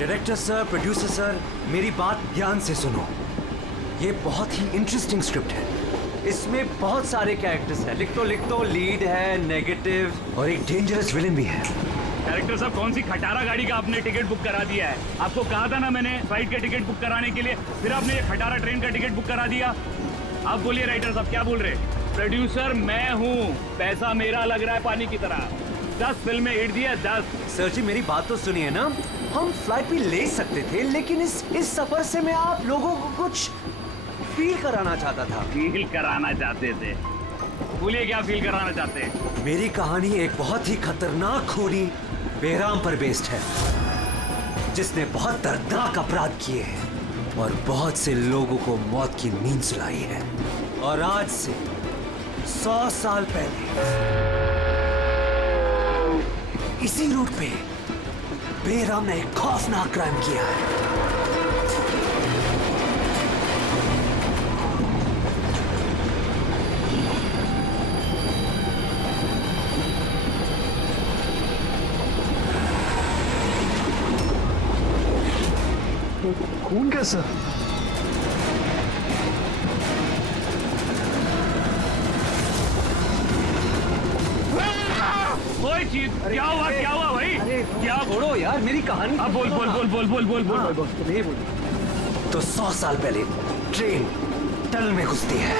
Director sir, producer sir, मेरी बात ध्यान से सुनो। ये बहुत ही इंटरेस्टिंग स्क्रिप्ट है। इसमें बहुत सारे कैरेक्टर्स हैं। लिख तो लीड है, नेगेटिव और एक डेंजरस विलेन भी है। डायरेक्टर साहब, कौन सी खटारा गाड़ी का आपने टिकट बुक करा दिया है? आपको कहा था ना मैंने फ्लाइट का टिकट बुक कराने के लिए, फिर आपने ये खटारा ट्रेन का टिकट बुक करा दिया। आप बोलिए राइटर साहब, क्या बोल रहे? प्रोड्यूसर मैं हूँ, पैसा मेरा लग रहा है पानी की तरह। 10 फिल्में हिट दी है, 10। सर जी मेरी बात तो सुनिए ना, हम फ्लाइट भी ले सकते थे, लेकिन इस सफर से मैं आप लोगों को कुछ फील कराना चाहता था। फील कराना चाहते थे? बोलिए क्या फील कराना चाहते हैं? मेरी कहानी एक बहुत ही खतरनाक खूनी बेराम पर बेस्ड है, जिसने बहुत दर्दनाक अपराध किए हैं और बहुत से लोगों को मौत की नींद सुलाई है। और आज से 100 साल पहले इसी रूट पे बेराम ने एक खौफनाक क्राइम किया है। खून कैसा? कोई चीज क्या हुआ भाई? क्या? छोड़ो यार मेरी कहानी। अब बोल। नहीं बोल। तो 100 साल पहले ट्रेन टनल में घुसती है।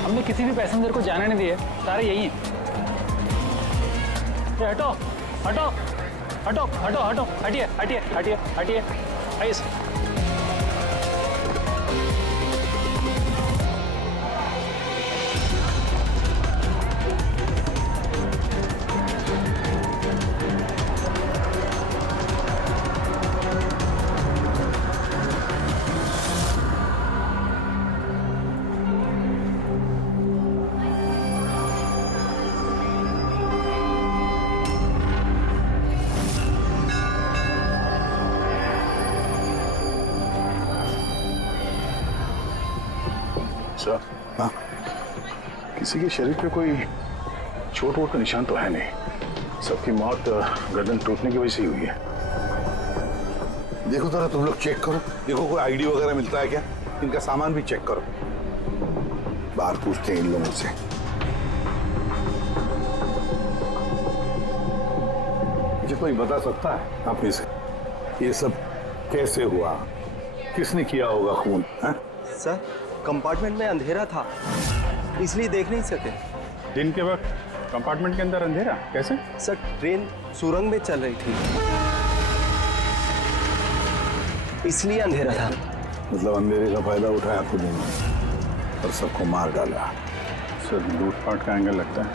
हमने किसी भी पैसेंजर को जाने नहीं दिए, सारे यही हैं। हटो हटो हटो हटो हटो, हटिए हटिए हटिए हटिए, आइए। सर, हाँ, किसी के शरीर पे कोई चोट वोट का निशान तो है नहीं। सबकी मौत गर्दन टूटने की वजह से ही हुई है। देखो जरा तुम लोग चेक करो, देखो कोई आईडी वगैरह मिलता है क्या। इनका सामान भी चेक करो। बाहर पूछते हैं इन लोगों से। मुझे कोई बता सकता है आप में से ये सब कैसे हुआ, किसने किया होगा खून? सर, कंपार्टमेंट में अंधेरा था, इसलिए देख नहीं सके। दिन के वक्त कंपार्टमेंट के अंदर अंधेरा कैसे? सर, ट्रेन सुरंग में चल रही थी, इसलिए अंधेरा था। मतलब अंधेरे का फायदा उठाया खुद ने और सबको मार डाला। सर, लूटपाट का एंगल लगता है।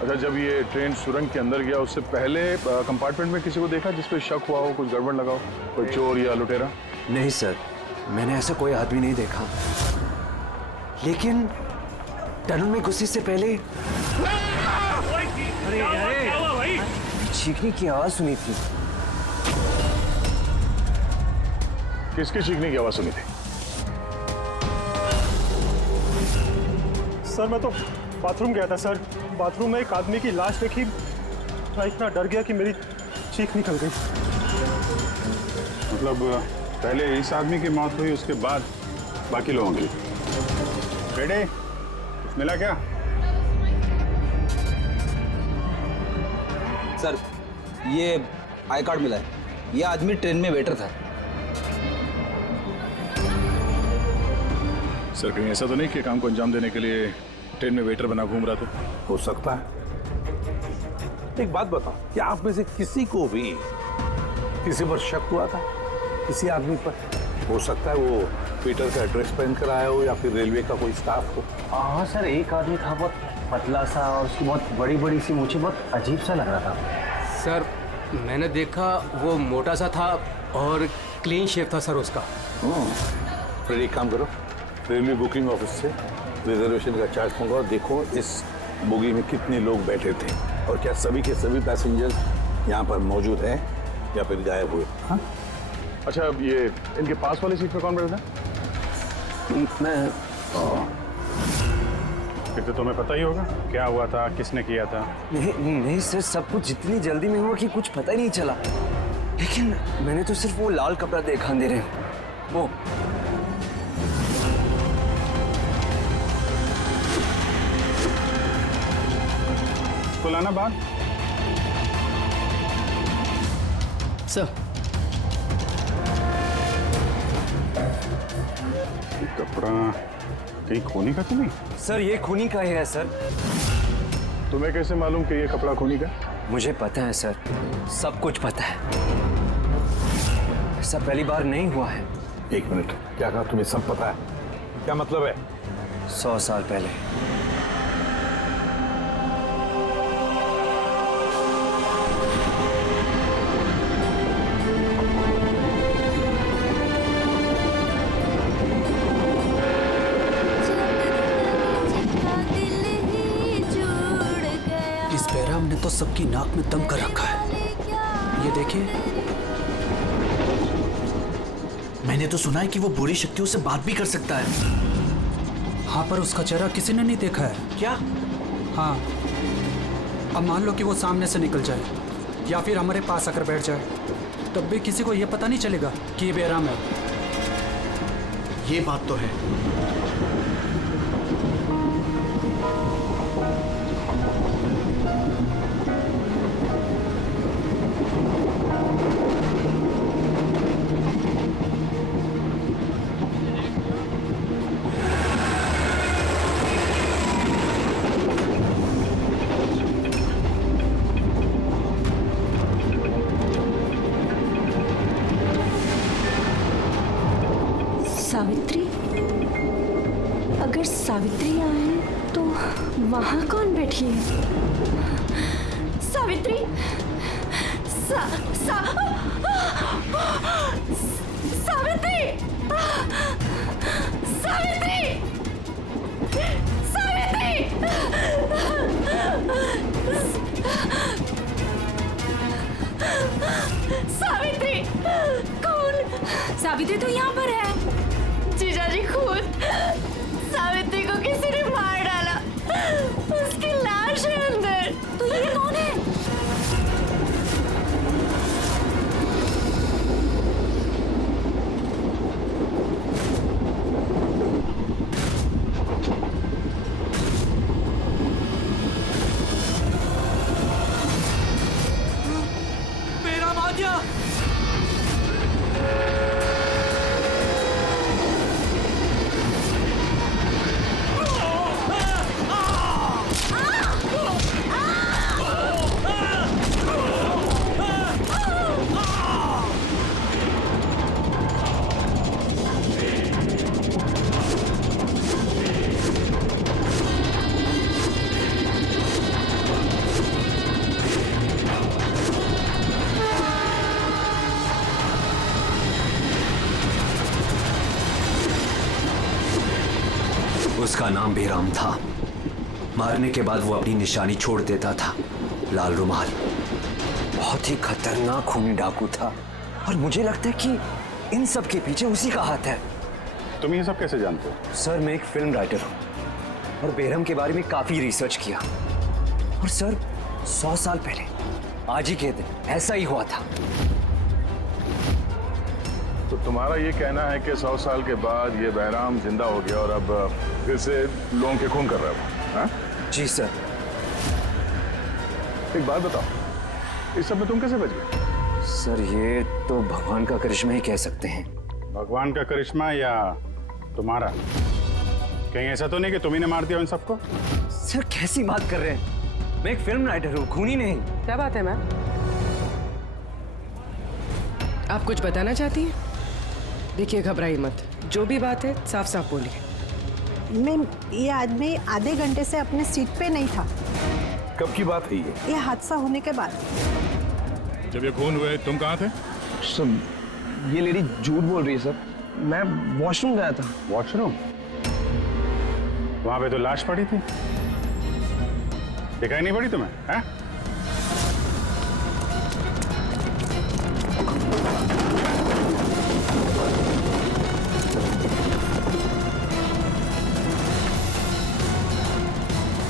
अच्छा, जब ये ट्रेन सुरंग के अंदर गया उससे पहले कंपार्टमेंट में किसी को देखा जिस पे शक हुआ हो, कुछ गड़बड़ लगा हो, कोई चोर या लुटेरा? नहीं सर, मैंने ऐसा कोई आदमी नहीं देखा, लेकिन टनल में घुसने से पहले क्या हुआ भाई? चीखने की आवाज सुनी थी। किसके चीखने की आवाज सुनी थी? सर, मैं तो बाथरूम गया था सर। बाथरूम में एक आदमी की लाश देखी, मैं इतना डर गया कि मेरी चीख निकल गई। मतलब पहले इस आदमी की मौत हुई, उसके बाद बाकी लोगों की। बेटे, कुछ मिला क्या? सर, ये आई कार्ड मिला है। ये आदमी ट्रेन में वेटर था। सर, कहीं ऐसा तो नहीं कि काम को अंजाम देने के लिए ट्रेन में वेटर बना घूम रहा था? हो सकता है। एक बात बताओ, क्या आप में से किसी को भी किसी पर शक हुआ था? किसी आदमी पर? हो सकता है वो पीटर का ड्रेस पहन कर आया हो या फिर रेलवे का कोई स्टाफ हो? हाँ सर, एक आदमी था बहुत पतला सा और उसकी बहुत बड़ी बड़ी सी मूछें, बहुत अजीब सा लग रहा था। सर मैंने देखा वो मोटा सा था और क्लीन शेव था सर उसका। फिर एक काम करो, रेलवे बुकिंग ऑफिस से रिजर्वेशन का चार्ज मंगाओ, देखो इस बोगी में कितने लोग बैठे थे और क्या सभी के सभी पैसेंजर्स यहाँ पर मौजूद हैं या फिर गायब हुए। हाँ? अच्छा, ये इनके पास वाली सीट पे कौन बैठा था? मैं फिर तो तुम्हें पता ही होगा क्या हुआ था, किसने किया था। नहीं सर, सब कुछ जितनी जल्दी में हुआ कि कुछ पता ही नहीं चला। लेकिन मैंने तो सिर्फ वो लाल कपड़ा देखा अंधेरे में, वो। तो लाना बात सर। कपड़ा कहीं खूनी का तो नहीं? सर ये खूनी का ही है सर। तुम्हें कैसे मालूम कि ये कपड़ा खूनी का? मुझे पता है सर, सब कुछ पता है। ऐसा पहली बार नहीं हुआ है। एक मिनट, क्या कहा? तुम्हें सब पता है? क्या मतलब है? 100 साल पहले इस बैराम ने तो सबकी नाक में दम कर रखा है। ये देखिए, मैंने तो सुना है कि वो बुरी शक्तियों से बात भी कर सकता है। हाँ पर उसका चेहरा किसी ने नहीं देखा है। क्या? हाँ, अब मान लो कि वो सामने से निकल जाए या फिर हमारे पास आकर बैठ जाए, तब भी किसी को ये पता नहीं चलेगा कि ये बैराम है। ये बात तो है। सावित्री? अगर सावित्री आए तो वहां कौन बैठी है? सावित्री! सावित्री! सावित्री! सावित्री! सावित्री! कौन? सावित्री तो यहाँ पर है। जीजाजी, खुद सावित्री को किसी ने मार डाला, उसकी लाश है अंदर। तो ये कौन है? मेरा मां गया। उसका नाम बेराम था। मारने के बाद वो अपनी निशानी छोड़ देता था, लाल रुमाल। बहुत ही खतरनाक खूनी डाकू था और मुझे लगता है कि इन सब के पीछे उसी का हाथ है। तुम ये सब कैसे जानते हो? सर मैं एक फिल्म राइटर हूँ और बेरहम के बारे में काफी रिसर्च किया। और सर 100 साल पहले आज ही के दिन ऐसा ही हुआ था। तो तुम्हारा ये कहना है कि 100 साल के बाद ये बहराम जिंदा हो गया और अब फिर से लोगों के खून कर रहा है? हाँ? जी सर। एक बात बताओ, इस सब में तुम कैसे बच गए? सर ये तो भगवान का करिश्मा ही कह सकते हैं। भगवान का करिश्मा या तुम्हारा? कहीं ऐसा तो नहीं कि तुम ही ने मार दिया उन सबको? सर कैसी बात कर रहे हैं? मैं एक फिल्म राइटर हूँ, खूनी नहीं। क्या बात है मैम? आप कुछ बताना चाहती हैं? देखिए घबराइए मत, जो भी बात है साफ साफ बोलिए। मैम, ये आदमी आधे घंटे से अपने सीट पे नहीं था। कब की बात है ये हादसा होने के बाद। जब ये खून हुए तुम कहाँ थे? सर ये लेडी झूठ बोल रही है सर, मैं वॉशरूम गया था। वॉशरूम? वहां पे तो लाश पड़ी थी, दिखाई नहीं पड़ी तुम्हें? हैं?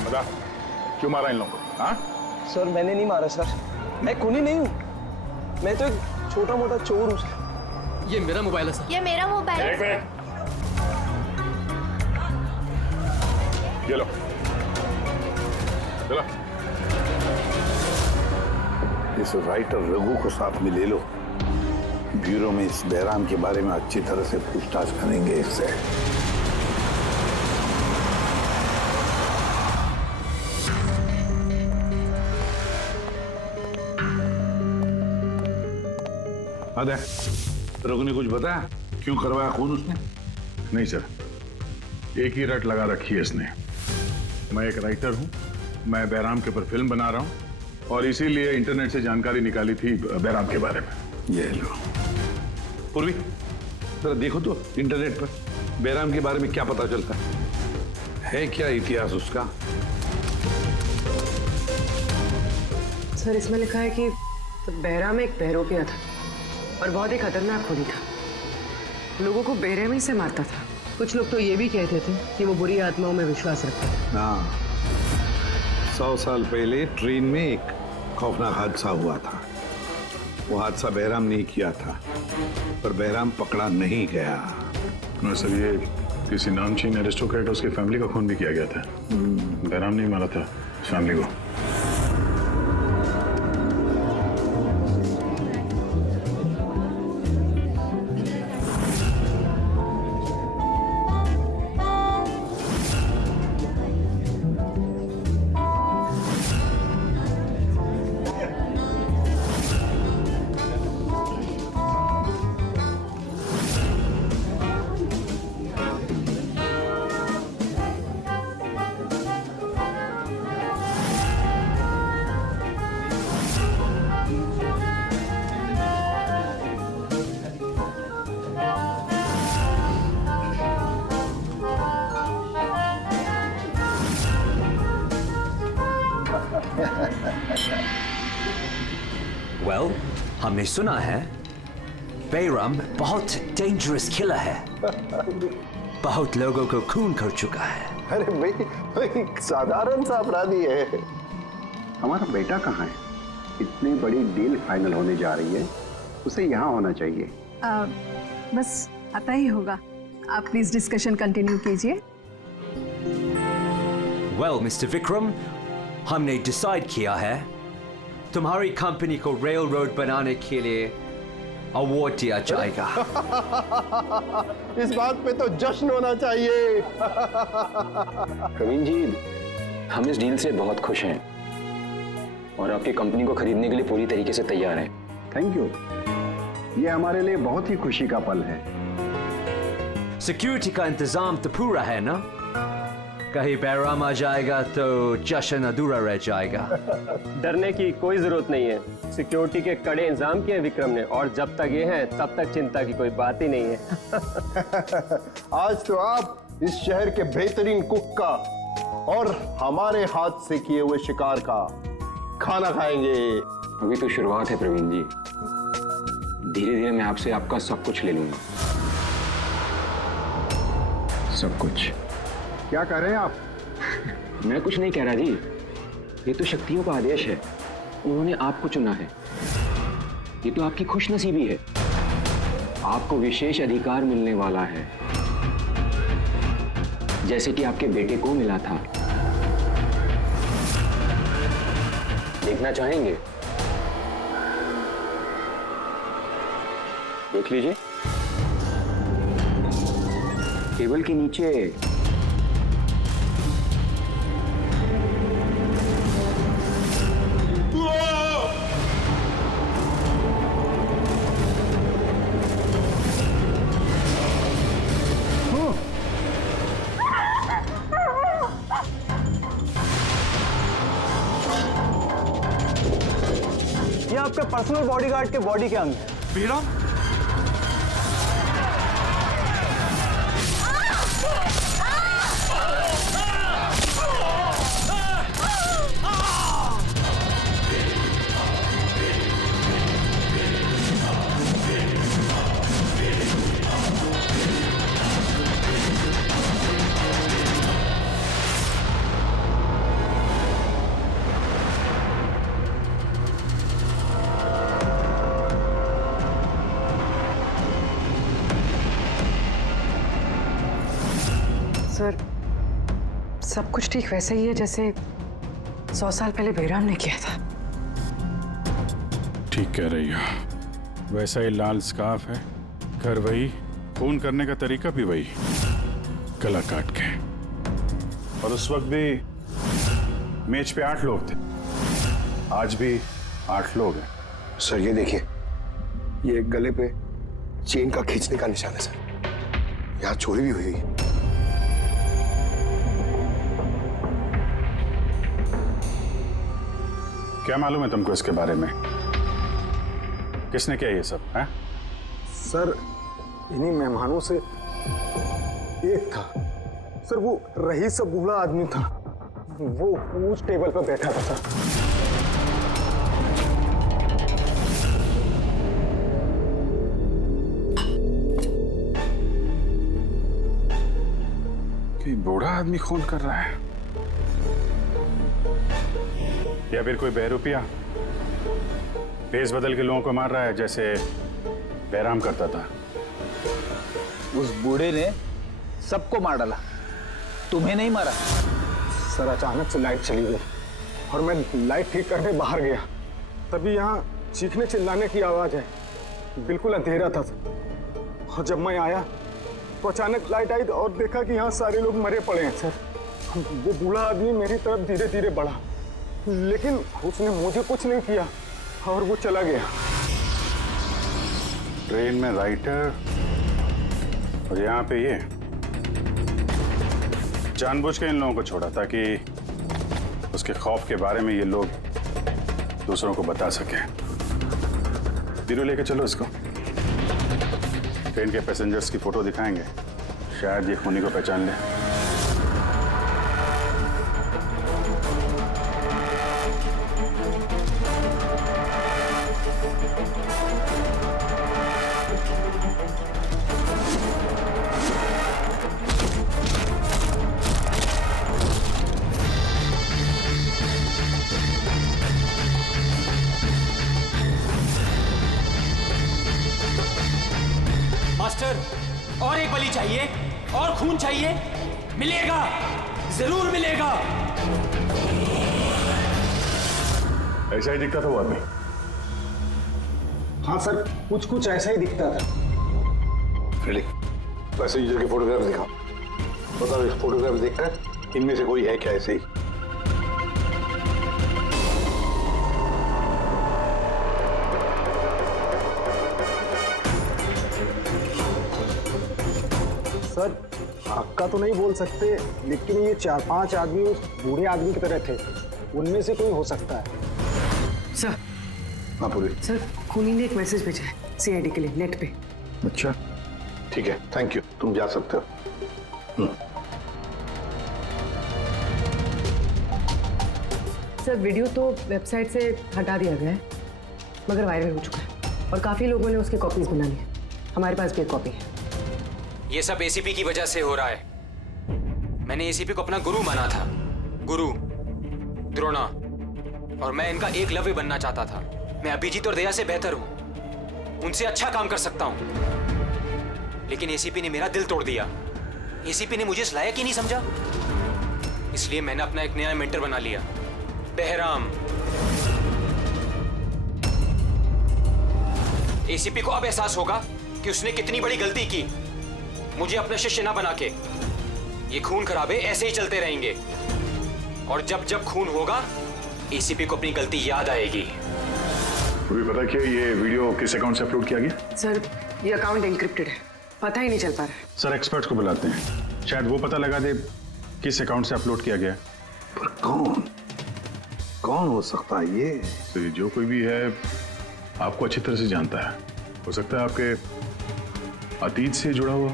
बता, क्यों मारा इन लोगों को? हाँ? सर मैंने नहीं मारा सर, मैं खूनी नहीं हूँ, मैं तो एक छोटा मोटा चोर हूँ सर। ये मेरा मोबाइल है सर। ये मेरा मोबाइल है। एक मिनट, ये लो, चलो। इस राइटर रघु को साथ में ले लो, ब्यूरो में इस बहराम के बारे में अच्छी तरह से पूछताछ करेंगे इससे। अरे रघु ने कुछ बताया क्यों करवाया खून उसने? नहीं सर, एक ही रट लगा रखी है इसने। मैं एक राइटर हूँ, मैं बहराम के ऊपर फिल्म बना रहा हूँ और इसीलिए इंटरनेट से जानकारी निकाली थी बहराम के बारे में। ये लो पूर्वी, जरा देखो तो इंटरनेट पर बहराम के बारे में क्या पता चलता है क्या इतिहास उसका? सर इसमें लिखा है कि बहराम एक बहरोपिया था और बहुत ही खतरनाक खूनी था। लोगों को बेरहमी से मारता था। कुछ लोग तो ये भी कहते थे कि वो बुरी आत्माओं में विश्वास रखता था। हाँ, 100 साल पहले ट्रेन में एक खौफनाक हादसा हुआ था। वो हादसा बहराम ने किया था, पर बहराम पकड़ा नहीं गया। सर ये किसी नामचीन एरिस्टोक्रेट उसकी फैमिली का खून भी किया गया था। बहराम ने मारा था फैमिली को। वेल, हमने सुना है बेरम बहुत डेंजरस किलर है, बहुत लोगों को खून कर चुका है। अरे भाई साधारण सा अपराधी है। हमारा बेटा कहाँ है? इतनी बड़ी डील फाइनल होने जा रही है, उसे यहाँ होना चाहिए। बस आता ही होगा। आप प्लीज डिस्कशन कंटिन्यू कीजिए। वेल मिस्टर विक्रम, हमने डिसाइड किया है तुम्हारी कंपनी को रेल रोड बनाने के लिए अवार्ड दिया जाएगा। इस बात पे तो जश्न होना चाहिए। प्रवीण जी, हम इस डील से बहुत खुश हैं और आपकी कंपनी को खरीदने के लिए पूरी तरीके से तैयार हैं। थैंक यू, ये हमारे लिए बहुत ही खुशी का पल है। सिक्योरिटी का इंतजाम तो पूरा है ना? कहीं बहराम आ जाएगा तो जश्न अधूरा रह जाएगा। डरने की कोई जरूरत नहीं है। सिक्योरिटी के कड़े इंतजाम किए विक्रम ने, और जब तक ये हैं तब तक चिंता की कोई बात ही नहीं है। आज तो आप इस शहर के बेहतरीन कुक का और हमारे हाथ से किए हुए शिकार का खाना खाएंगे। अभी तो शुरुआत है प्रवीण जी, धीरे धीरे मैं आपसे आपका सब कुछ ले लूंगा। सब कुछ? क्या कह रहे हैं आप? मैं कुछ नहीं कह रहा जी, ये तो शक्तियों का आदेश है। उन्होंने आपको चुना है, ये तो आपकी खुशनसीबी है। आपको विशेष अधिकार मिलने वाला है, जैसे कि आपके बेटे को मिला था। देखना चाहेंगे? देख लीजिए, टेबल के नीचे आपके पर्सनल बॉडीगार्ड के बॉडी के अंग है। बेराम? सर, सब कुछ ठीक वैसे ही है जैसे 100 साल पहले बेराम ने किया था। ठीक कह रही हो। वैसा ही लाल स्कार्फ है, घर वही, खून करने का तरीका भी वही, गला काट के। और उस वक्त भी मेज पे 8 लोग थे, आज भी 8 लोग हैं। सर ये देखिए, ये गले पे चेन का खींचने का निशान है सर। यहाँ चोरी भी हुई है। क्या मालूम है तुमको इसके बारे में? किसने किया ये सब है? सर इन्हीं मेहमानों से एक था सर, वो रईस सा बूढ़ा आदमी था, वो उस टेबल पर बैठा था सर। कि बूढ़ा आदमी खून कर रहा है या फिर कोई बहरूपिया भेस बदल के लोगों को मार रहा है जैसे बैराम करता था। उस बूढ़े ने सबको मार डाला, तुम्हें नहीं मारा। सर अचानक से लाइट चली गई और मैं लाइट ठीक करने बाहर गया, तभी यहाँ चीखने चिल्लाने की आवाज है। बिल्कुल अंधेरा था सर। और जब मैं आया तो अचानक लाइट आई और देखा कि यहाँ सारे लोग मरे पड़े हैं सर। वो बूढ़ा आदमी मेरी तरफ धीरे धीरे बढ़ा, लेकिन उसने मुझे कुछ नहीं किया और वो चला गया। ट्रेन में राइटर और यहाँ पे ये जानबूझ के इन लोगों को छोड़ा ताकि उसके खौफ के बारे में ये लोग दूसरों को बता सकें। धीरे लेके चलो इसको। ट्रेन के पैसेंजर्स की फोटो दिखाएंगे, शायद ये खूनी को पहचान ले। मास्टर, और एक बलि चाहिए, और खून चाहिए। मिलेगा, जरूर मिलेगा। ऐसा ही दिखता था वो आदमी। हाँ सर, कुछ कुछ ऐसा ही दिखता था। फ्रेडी, पैसेंजर के फोटोग्राफ दिखाओ। बताओ, इस फोटोग्राफ देखकर इनमें से कोई है क्या ऐसे ही? सर पक्का तो नहीं बोल सकते, लेकिन ये 4-5 आदमी उस बूढ़े आदमी की तरह थे, उनमें से कोई हो सकता है। सर, हाँ पूरी। सर खूनी ने एक मैसेज भेजा है सीआईडी के लिए नेट पे। अच्छा ठीक है, थैंक यू, तुम जा सकते हो। सर वीडियो तो वेबसाइट से हटा दिया गया है, मगर वायरल हो चुका है और काफी लोगों ने उसकी कॉपीज बना ली है। हमारे पास भी एक कॉपी है। ये सब एसीपी की वजह से हो रहा है। मैंने एसीपी को अपना गुरु माना था, गुरु द्रोणा, और मैं इनका एकलव्य बनना चाहता था। मैं अभिजीत और दया से बेहतर हूं, उनसे अच्छा काम कर सकता हूं, लेकिन एसीपी ने मेरा दिल तोड़ दिया। एसीपी ने मुझे इस लायक ही नहीं समझा, इसलिए मैंने अपना एक नया मेंटर बना लिया, बहराम। एसीपी को अब एहसास होगा कि उसने कितनी बड़ी गलती की, मुझे अपना शिष्य ना बना के। ये खून खराबे ऐसे ही चलते रहेंगे, और जब जब खून होगा एसीपी को अपनी गलती याद आएगी। तुम्हें पता क्या ये वीडियो किस अकाउंट से अपलोड किया गया? सर ये अकाउंट एन्क्रिप्टेड है, पता ही नहीं चल पा रहा है। सर एक्सपर्ट्स को बुलाते हैं, शायद वो पता लगा दे किस अकाउंट से अपलोड किया गया। पर कौन हो सकता है ये? तो जो कोई भी है आपको अच्छी तरह से जानता है। हो सकता है आपके अतीत से जुड़ा हुआ।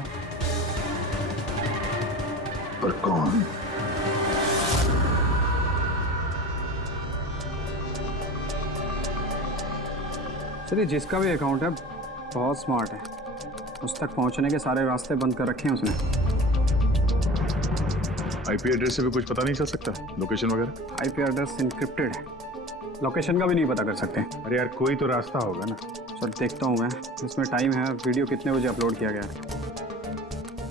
पर कौन? चलिए, जिसका भी अकाउंट है बहुत स्मार्ट है। उस तक पहुंचने के सारे रास्ते बंद कर रखे हैं उसने। आईपी एड्रेस से भी कुछ पता नहीं चल सकता? लोकेशन वगैरह? आईपी एड्रेस इनक्रिप्टेड है, लोकेशन का भी नहीं पता कर सकते। अरे यार, कोई तो रास्ता होगा ना। सर देखता हूँ मैं, इसमें टाइम है, वीडियो कितने बजे अपलोड किया गया है।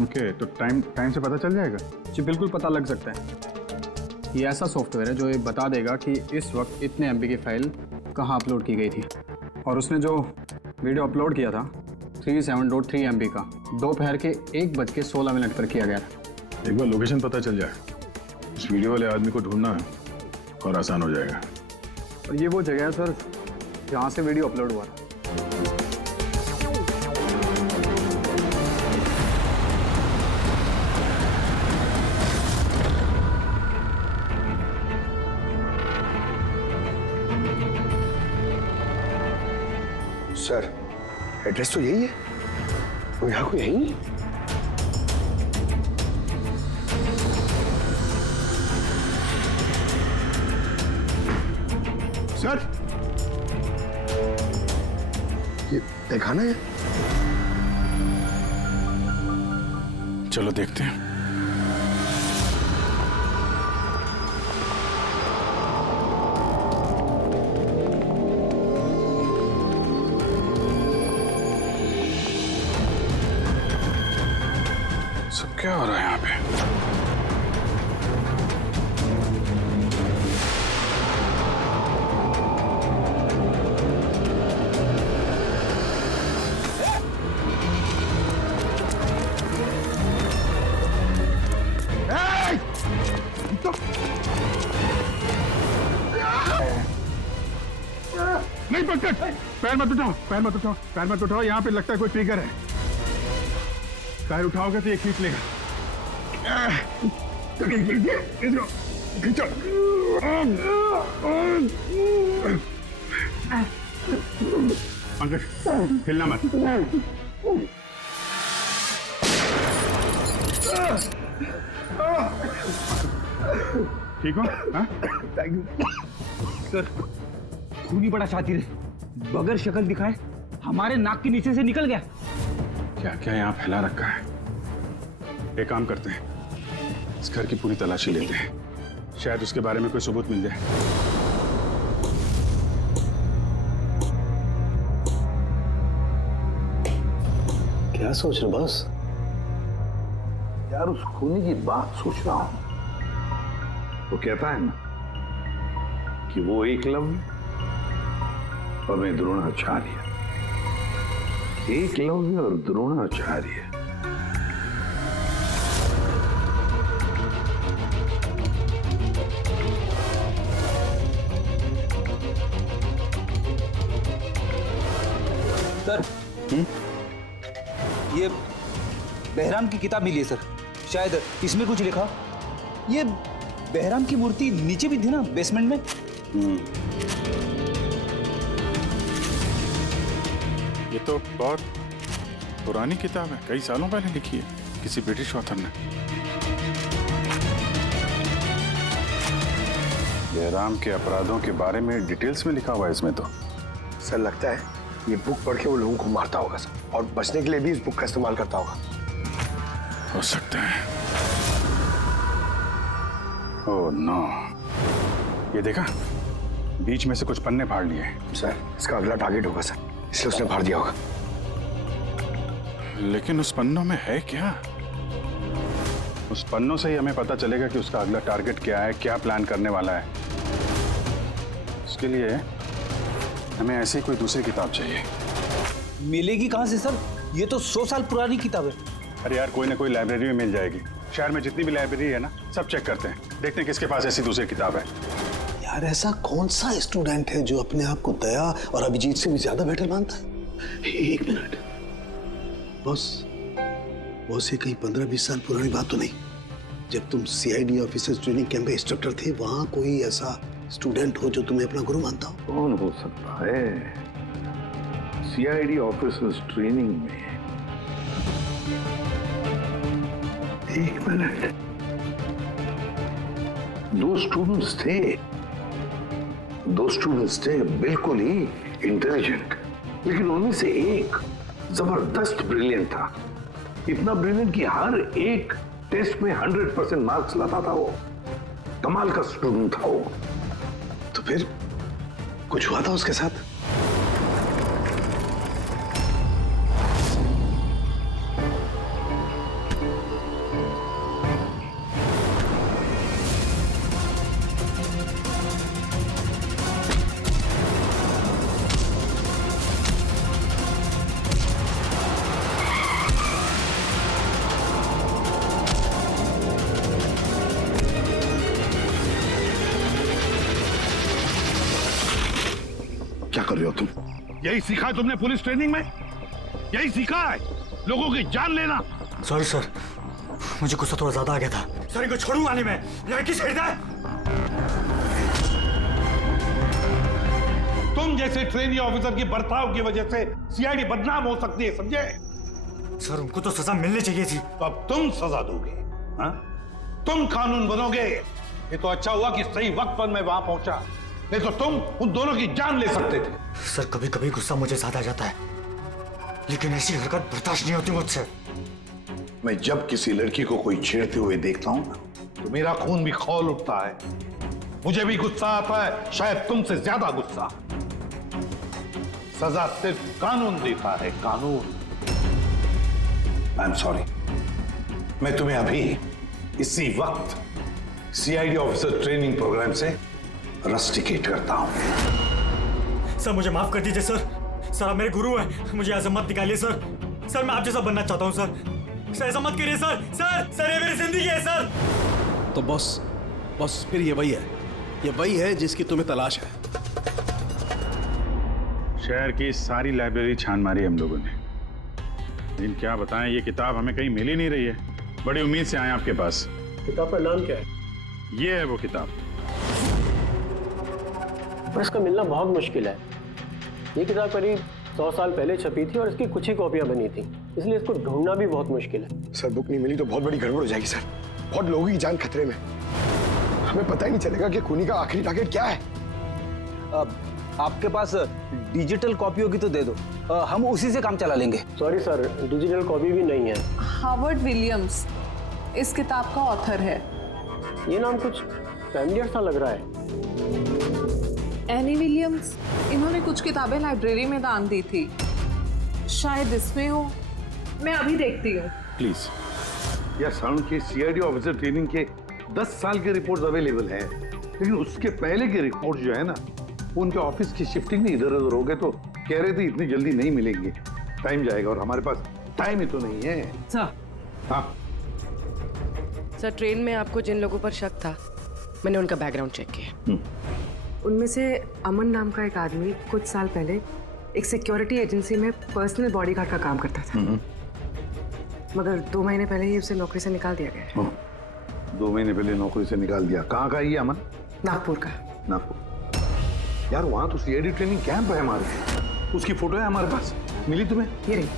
ओके, तो टाइम से पता चल जाएगा? जी बिल्कुल पता लग सकता है। ये ऐसा सॉफ्टवेयर है जो ये बता देगा कि इस वक्त इतने MB की फाइल कहाँ अपलोड की गई थी। और उसने जो वीडियो अपलोड किया था 37.3 MB का, दोपहर के 1:16 पर किया गया था। एक बार लोकेशन पता चल जाए, इस वीडियो वाले आदमी को ढूंढना और आसान हो जाएगा। और ये वो जगह है सर जहाँ से वीडियो अपलोड हुआ था। सर, एड्रेस तो यही है, वो यहाँ को यही है। सर, ये देखा ना? चलो देखते हैं। सब क्या हो रहा है यहाँ पे? नहीं पकड़, पैर मत उठाओ, पैर मत उठाओ, पैर मत उठाओ। यहाँ पे लगता है कोई ट्रिगर है। पैर उठाओगे तो ये खींच लेगा। खींचो। पंकज, हिलना मत। ठीक हो? Thank you sir. खून ही बड़ा शातिर है, बगैर शक्ल दिखाए हमारे नाक के नीचे से निकल गया। क्या क्या यहाँ फैला रखा है? एक काम करते हैं, इस घर की पूरी तलाशी लेते हैं, शायद उसके बारे में कोई सबूत मिल जाए। क्या सोच रहे बॉस? यार, उस खूनी की बात सोच रहा हूं। वो कहता है ना कि वो एकलव्य और मैं द्रोणाचार्य। एकलव्य और द्रोणाचार्य। सर, ये बहराम की किताब मिली है सर, शायद इसमें कुछ लिखा। ये बहराम की मूर्ति नीचे भी थी ना, बेसमेंट में। ये तो बहुत पुरानी किताब है, कई सालों पहले लिखी है किसी ब्रिटिश ऑथर ने। बहराम के अपराधों के बारे में डिटेल्स में लिखा हुआ है इसमें तो। सर, लगता है ये बुक पढ़ के वो लोगों को मारता होगा सर, और बचने के लिए भी इस बुक का इस्तेमाल करता होगा। हो सकता है। ओह नो, ये देखा, बीच में से कुछ पन्ने फाड़ लिए। सर, इसका अगला टारगेट होगा सर, इसलिए उसने फाड़ दिया होगा। लेकिन उस पन्नों में है क्या? उस पन्नों से ही हमें पता चलेगा कि उसका अगला टारगेट क्या है, क्या प्लान करने वाला है। उसके लिए हमें ऐसी कोई दूसरी किताब चाहिए। मिलेगी कहां से सर? ये तो 100 साल पुरानी किताब है। अरे यार, कोई ना कोई लाइब्रेरी में मिल जाएगी। शहर में जितनी भी लाइब्रेरी है ना, सब चेक करते हैं, देखते हैं किसके पास ऐसी दूसरी किताब है। यार, ऐसा कौन सा स्टूडेंट है जो अपने आप को दया और अभिजीत से भी ज्यादा बेटर मानता है? एक मिनट बॉस, ये कहीं 15-20 साल पुरानी बात तो नहीं? जब तुम CID ऑफिसर्स ट्रेनिंग कैंप में इंस्ट्रक्टर थे, वहां कोई ऐसा स्टूडेंट हो जो तुम्हें अपना गुरु मानता हो? कौन हो सकता है? सीआईडी ऑफिसर्स ट्रेनिंग में। एक मिनट, 2 स्टूडेंट्स थे बिल्कुल ही इंटेलिजेंट, लेकिन उनमें से एक जबरदस्त ब्रिलियंट था। इतना ब्रिलियंट कि हर एक टेस्ट में 100% मार्क्स लाता था वो। कमाल का स्टूडेंट था वो। तो फिर कुछ हुआ था उसके साथ? क्या कर रहे हो तुम? यही सीखा है तुमने पुलिस ट्रेनिंग में? यही सीखा है लोगों की जान लेना? सॉरी सर, मुझे गुस्सा थोड़ा ज्यादा आ गया था। सर इनको छोड़ूंगा नहीं मैं, लड़की छेड़ दे। तुम जैसे ट्रेनी ऑफिसर की बर्ताव की वजह से सीआईडी बदनाम हो सकती है, समझे? सर उनको तो सजा मिलनी चाहिए थी। तो अब तुम सजा दोगे? हाँ? तुम कानून बनोगे? ये तो अच्छा हुआ कि सही वक्त पर मैं वहां पहुंचा, नहीं तो तुम उन दोनों की जान ले सकते थे। सर कभी कभी गुस्सा मुझे ज्यादा आ जाता है, लेकिन ऐसी हरकत बर्दाश्त नहीं होती मुझसे। मैं जब किसी लड़की को कोई छेड़ते हुए देखता हूं तो मेरा खून भी खौल उठता है। मुझे भी गुस्सा आता है, शायद तुमसे ज्यादा गुस्सा। सजा सिर्फ कानून देता है, कानून। आई एम सॉरी, मैं तुम्हें अभी इसी वक्त सीआईडी ऑफिसर ट्रेनिंग प्रोग्राम से रस्टिकेट करता हूं। सर मुझे माफ कर दीजिए सर। सर आप मेरे गुरु हैं, मुझे ऐसा मत निकालिए सर। सर मैं आप जैसा बनना चाहता हूं सर। ऐसा मत करिए सर। सर ये मेरी जिंदगी है सर। तो बॉस फिर ये वही है जिसकी तुम्हें तलाश है। शहर की सारी लाइब्रेरी छान मारी हम लोगों ने, लेकिन क्या बताएं, ये किताब हमें कहीं मिल ही नहीं रही है। बड़ी उम्मीद से आए आपके पास। किताब का नाम क्या है? ये है वो किताब। पर इसका मिलना बहुत मुश्किल है। ये किताब करीब 100 साल पहले छपी थी और इसकी कुछ ही कॉपियां बनी थी, इसलिए इसको ढूंढना भी बहुत मुश्किल है। सर बुक नहीं मिली तो बहुत बड़ी गड़बड़ हो जाएगी सर। बहुत लोगों की जान खतरे में। हमें पता ही नहीं चलेगा कि खूनी का आखिरी टारगेट क्या है। आपके पास डिजिटल कॉपी होगी तो दे दो, हम उसी से काम चला लेंगे। सॉरी सर, डिजिटल कॉपी भी नहीं है। हार्वर्ड विलियम्स इस किताब का ऑथर है। ये नाम कुछ फैमिलियर सा लग रहा है। एनी विलियम्स, इन्होंने कुछ किताबें लाइब्रेरी में दान दी थी, शायद इसमें हो। मैं अभी देखती हूँ। प्लीज। यह साउंड के सीआईडी ऑफिसर ट्रेनिंग के 10 साल के रिपोर्ट्स अवेलेबल है, लेकिन उसके पहले के रिपोर्ट जो है ना, उनके ऑफिस की शिफ्टिंग में इधर उधर हो गए, तो कह रहे थे इतनी जल्दी नहीं मिलेंगे, टाइम जाएगा, और हमारे पास टाइम ही तो नहीं है। सर। हाँ सर, ट्रेन में आपको जिन लोगों पर शक था, मैंने उनका बैकग्राउंड चेक किया। उनमें से अमन नाम का एक आदमी कुछ साल पहले एक सिक्योरिटी एजेंसी में पर्सनल बॉडीगार्ड का काम करता था, मगर 2 महीने पहले ही उसे नौकरी से निकाल दिया गया है। 2 महीने पहले नौकरी से निकाल दिया। कहाँ का ये अमन? नागपुर का। नागपुर। यार वहाँ तो सीआईडी ट्रेनिंग कैंप है हमारे, उसकी फोटो है हमारे पास, मिली तुम्हें? ये रही।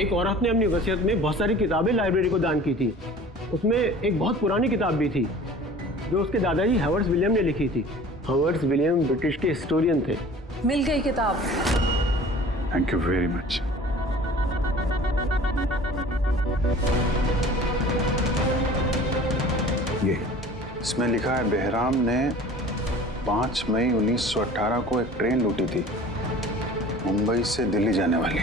एक औरत ने अपनी वसीयत में बहुत सारी किताबें लाइब्रेरी को दान की थी। उसमें एक बहुत पुरानी किताब भी थी जो उसके दादाजी हावर्ड विलियम ने लिखी थी। हावर्ड विलियम ब्रिटिश के हिस्टोरियन थे। मिल गई किताब। Thank you very much. ये इसमें लिखा है, बेहराम ने 5 मई 1918 को एक ट्रेन लूटी थी, मुंबई से दिल्ली जाने वाली।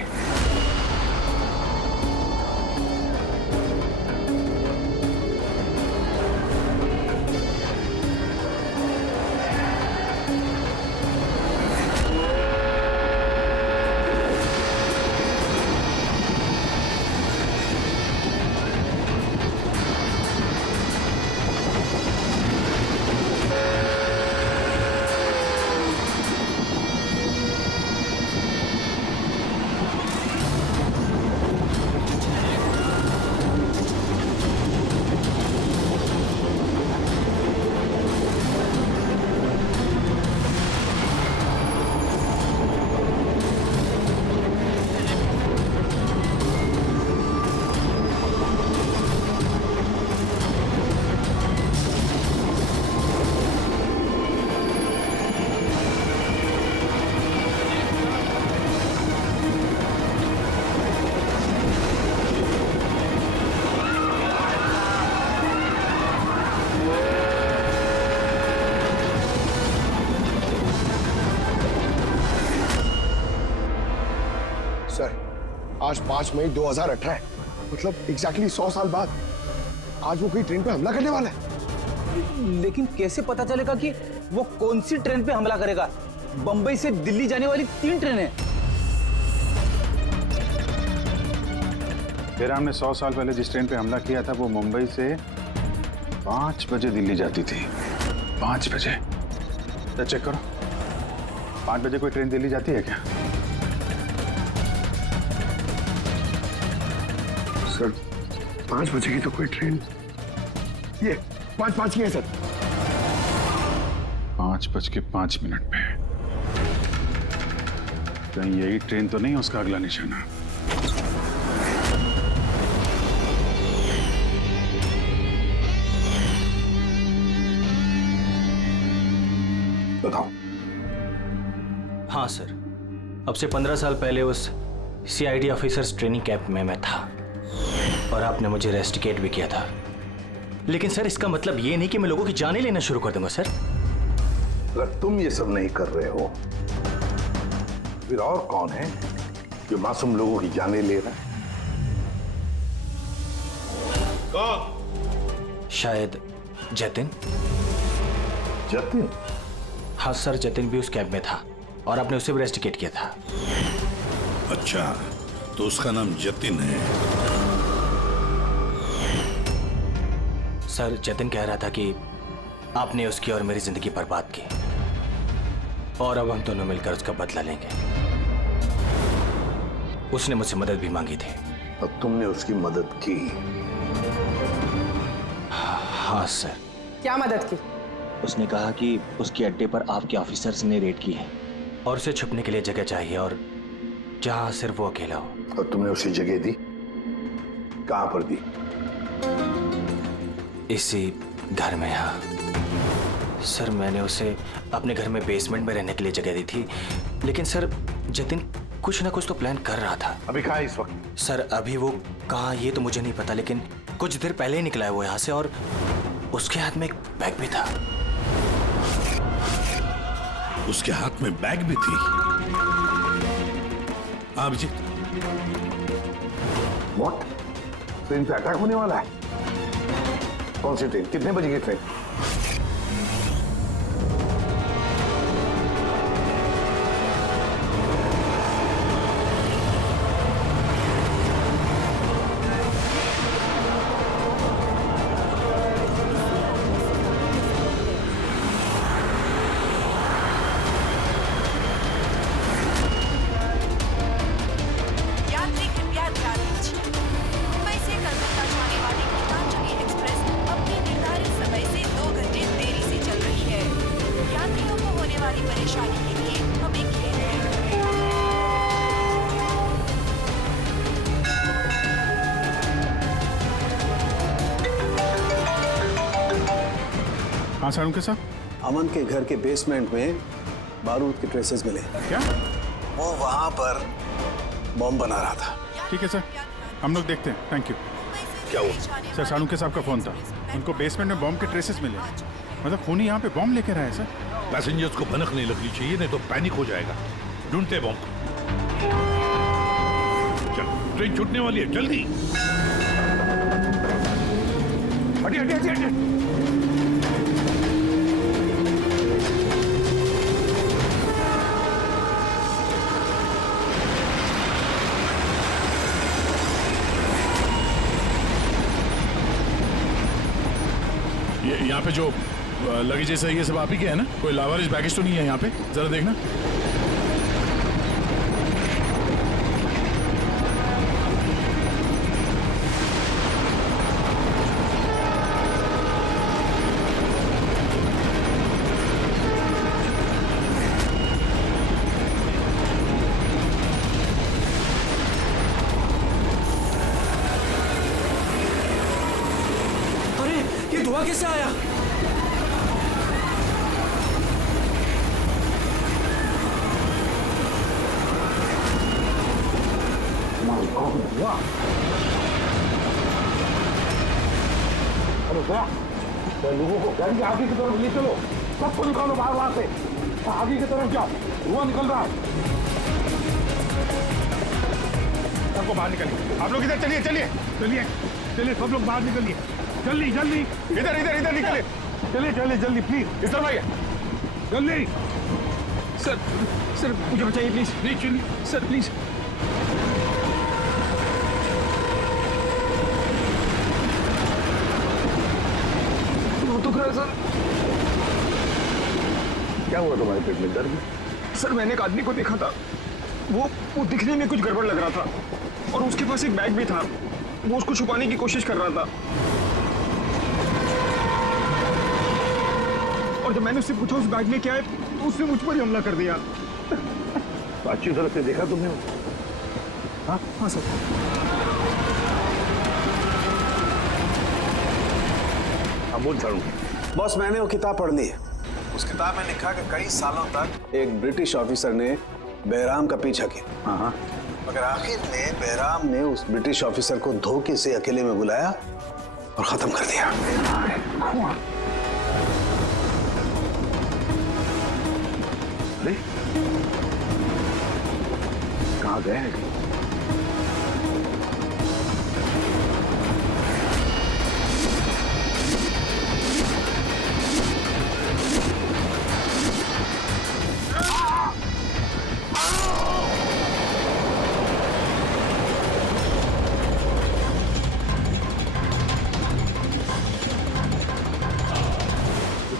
आज 5 मई 2018 है, मतलब एग्जैक्टली 100 साल बाद आज वो कोई ट्रेन पे हमला करने वाला है। लेकिन कैसे पता चलेगा कि वो कौन सी ट्रेन पे हमला करेगा? बंबई से दिल्ली जाने वाली 3 ट्रेनें। बेराम ने 100 साल पहले जिस ट्रेन पे हमला किया था वो मुंबई से 5 बजे दिल्ली जाती थी। 5 बजे। तो चेक करो, 5 बजे कोई ट्रेन दिल्ली जाती है क्या? सर 5 बजे की तो कोई ट्रेन, ये 5:05 की है सर। 5:05 पे कहीं यही ट्रेन तो नहीं उसका अगला निशाना? बताओ। हाँ सर, अब से 15 साल पहले उस CID ऑफिसर्स ट्रेनिंग कैंप में मैं था और आपने मुझे रेस्टिकेट भी किया था। लेकिन सर इसका मतलब ये नहीं कि मैं लोगों की जानें लेना शुरू कर दूंगा सर। अगर तुम ये सब नहीं कर रहे हो फिर और कौन है जो मासूम लोगों की जानें ले रहा है? कौन? शायद जतिन। जतिन? हाँ सर, जतिन भी उस कैंप में था और आपने उसे भी रेस्टिकेट किया था। अच्छा, तो उसका नाम जतिन है। सर जतिन कह रहा था कि आपने उसकी और मेरी जिंदगी बर्बाद की और अब हम दोनों मिलकर उसका बदला लेंगे। उसने मुझसे मदद भी मांगी थी। और तुमने उसकी मदद की? हाँ सर। क्या मदद की? उसने कहा कि उसके अड्डे पर आपके ऑफिसर्स ने रेड की है और उसे छुपने के लिए जगह चाहिए और जहां सिर्फ वो अकेला हो। और तुमने उसे जगह दी? कहां पर दी? इसी घर में। हाँ सर, मैंने उसे अपने घर में बेसमेंट में रहने के लिए जगह दी थी, लेकिन सर जतिन कुछ ना कुछ तो प्लान कर रहा था। अभी कहाँ है इस वक्त? सर अभी वो कहाँ ये तो मुझे नहीं पता, लेकिन कुछ देर पहले ही निकला है वो यहाँ से और उसके हाथ में एक बैग भी था। उसके हाथ में बैग भी थी? अभिजीत, व्हाट? ट्रेन पे अटैक होने वाला है? कौन सी ट्रेन? कितने बजे की ट्रेन? हाँ सारुण के साथ? अमन के घर के बेसमेंट में बारूद के ट्रेसेस मिले। क्या? वो वहां पर बॉम्ब बना रहा था। ठीक है सर, हम लोग देखते हैं। Thank you. क्या हुआ? सर सारुण के साहब का फोन था, उनको बेसमेंट में बॉम्ब के ट्रेसेस मिले। मतलब खूनी यहाँ पे बॉम्ब लेकर आया सर। पैसेंजर्स को भनक नहीं लगनी चाहिए, नहीं तो पैनिक हो जाएगा। ढूंढते बॉम्ब। चल, ट्रेन छूटने वाली है, जल्दी। हटिए हटिए हटिए हटिए। यहाँ पे जो लगेज है ये सब आप ही के है ना? कोई लावारिस बैगेज तो नहीं है यहाँ पे? जरा देखना। अरे ये धुआं कैसे आया? तो लोगों को गाड़ी के आगे की तरफ ले चलो, सबको निकालो बाहर वहां से, आगे की तरफ जाओ, धुआं निकल रहा है। सबको बाहर निकलिए। आप लोग इधर चलिए चलिए चलिए चलिए, सब लोग बाहर निकलिए जल्दी जल्दी। इधर इधर इधर निकलिए, चलिए चलिए जल्दी प्लीज। इस तरफ आइए जल्दी। सर सर मुझे बचाइए प्लीज। नहीं चलिए सर प्लीज। बहुत दुख रहा है सर। क्या हुआ तुम्हारे पेट में? दर्द? सर मैंने एक आदमी को देखा था, वो दिखने में कुछ गड़बड़ लग रहा था और उसके पास एक बैग भी था, वो उसको छुपाने की कोशिश कर रहा था। और जब मैंने उससे पूछा उस बैग में क्या है, तो उसने मुझ पर ही हमला कर दिया। तो अच्छी तरह से देखा तुमने? हाँ हाँ सर। अब बोल चालू। बॉस मैंने वो किताब पढ़ ली है। उस किताब में लिखा कि कई सालों तक एक ब्रिटिश ऑफिसर ने बहराम का पीछा किया। हाँ। मगर आखिर में बहराम ने उस ब्रिटिश ऑफिसर को धोखे से अकेले में बुलाया और खत्म कर दिया। कहाँ गए हैं?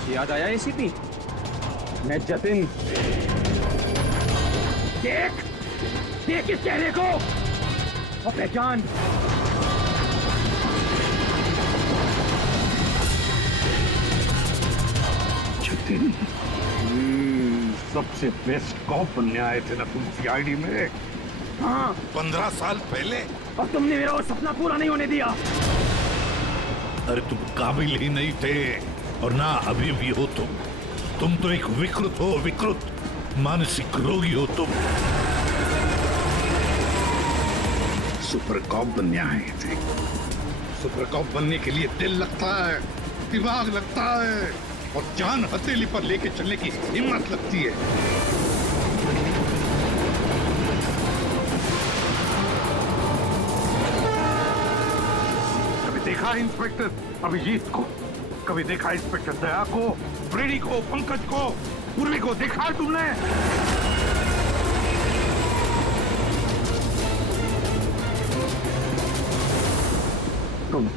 याद आया एसीपी? मैं जतिन। देख इस चेहरे को और पहचान। जतिन, सबसे बेस्ट कॉप बनने आए थे ना तुम सीआईडी में? हाँ 15 साल पहले। और तुमने मेरा वो सपना पूरा नहीं होने दिया। अरे तुम काबिल ही नहीं थे और ना अभी भी हो। तुम तो एक विकृत हो, विकृत मानसिक रोगी हो तुम। सुपर कॉप बनने आए थे। सुपर कॉप बनने के लिए दिल लगता है, दिमाग लगता है और जान हथेली पर लेके चलने की हिम्मत लगती है। कभी देखा इंस्पेक्टर अभिजीत को? कभी देखा इंस्पेक्टर दया को, फ्रेडी को, पंकज को, पूर्वी को? देखा है तुमने? तुम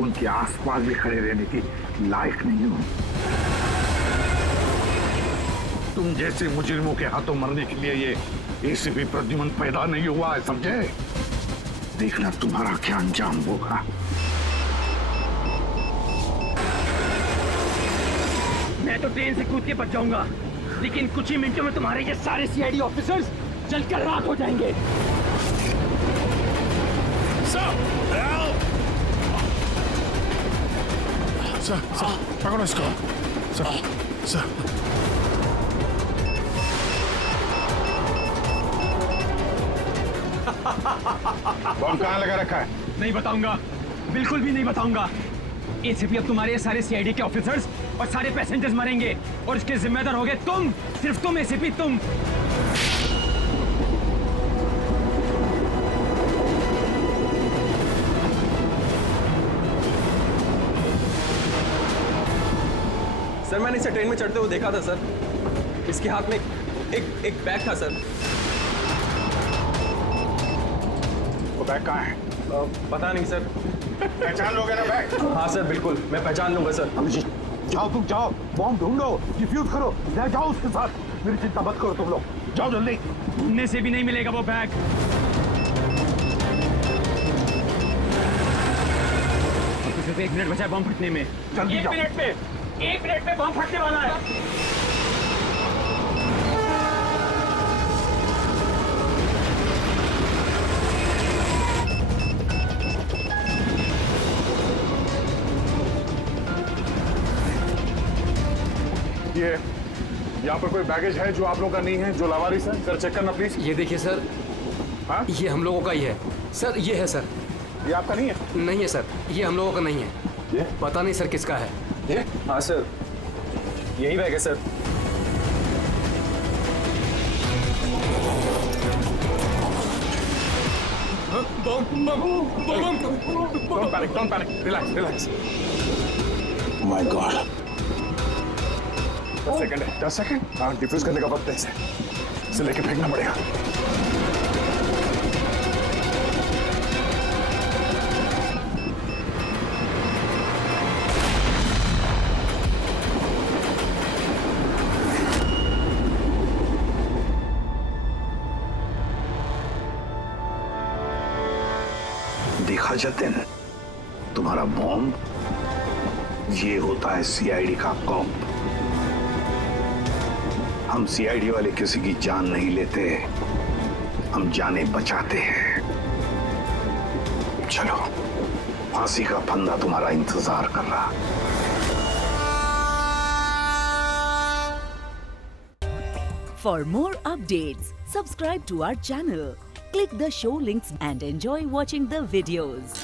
उनके आसपास भी खड़े रहने की लायक नहीं हो। तुम जैसे मुजरिमों के हाथों मरने के लिए ये एसीपी प्रद्युमन पैदा नहीं हुआ है, समझे? देखना तुम्हारा क्या अंजाम होगा। मैं तो ट्रेन से कूद के बच जाऊंगा, लेकिन कुछ ही मिनटों में तुम्हारे ये सारे सीआईडी ऑफिसर्स जलकर राख हो जाएंगे। सर, पकड़ो इसको। सर। बम कहाँ लगा रखा है? नहीं बताऊंगा, बिल्कुल भी नहीं बताऊंगा। एसीपी अब तुम्हारे सारे सीआईडी के ऑफिसर्स और सारे पैसेंजर्स मरेंगे और इसके जिम्मेदार होगे तुम, सिर्फ तुम एसीपी, तुम। सर मैंने इसे ट्रेन में चढ़ते हुए देखा था सर। इसके हाथ में एक बैग था सर। वो बैग कहाँ है? पता नहीं सर। पहचान लोगे ना बैग? हाँ सर बिल्कुल, मैं पहचान लूंगा सर। अभिजीत जाओ, तुम जाओ, बॉम्ब ढूंढो, डिफ्यूज करो, ले जाओ उसके साथ। मेरी चिंता मत करो तुम लोग, जाओ जल्दी। ढूंढने से भी नहीं मिलेगा वो बैग। सिर्फ 1 मिनट बचा है बम फटने में। जल्दी जाओ। 1 मिनट में बम फटने वाला है। ये यहाँ पर कोई बैगेज है जो आप लोगों का नहीं है, जो लावारिस है? सर चेक करना प्लीज। ये देखिए सर। हाँ? ये हम लोगों का ही है सर। ये है सर। ये आपका नहीं है? नहीं है सर, ये हम लोगों का नहीं है। ये? पता नहीं सर किसका है। ये? हाँ सर, यही बैग है sir. Don't panic. Relax. My God 10 second हाँ डिफ्यूज करने का वक्त है इसे लेके फेंकना पड़ेगा। देखा जतिन, तुम्हारा बॉम्ब ये होता है सीआईडी का कॉप। हम सीआईडी वाले किसी की जान नहीं लेते, हम जाने बचाते हैं। चलो, फांसी का फंदा तुम्हारा इंतजार कर रहा। For more updates, subscribe to our channel, click the show links and enjoy watching the videos.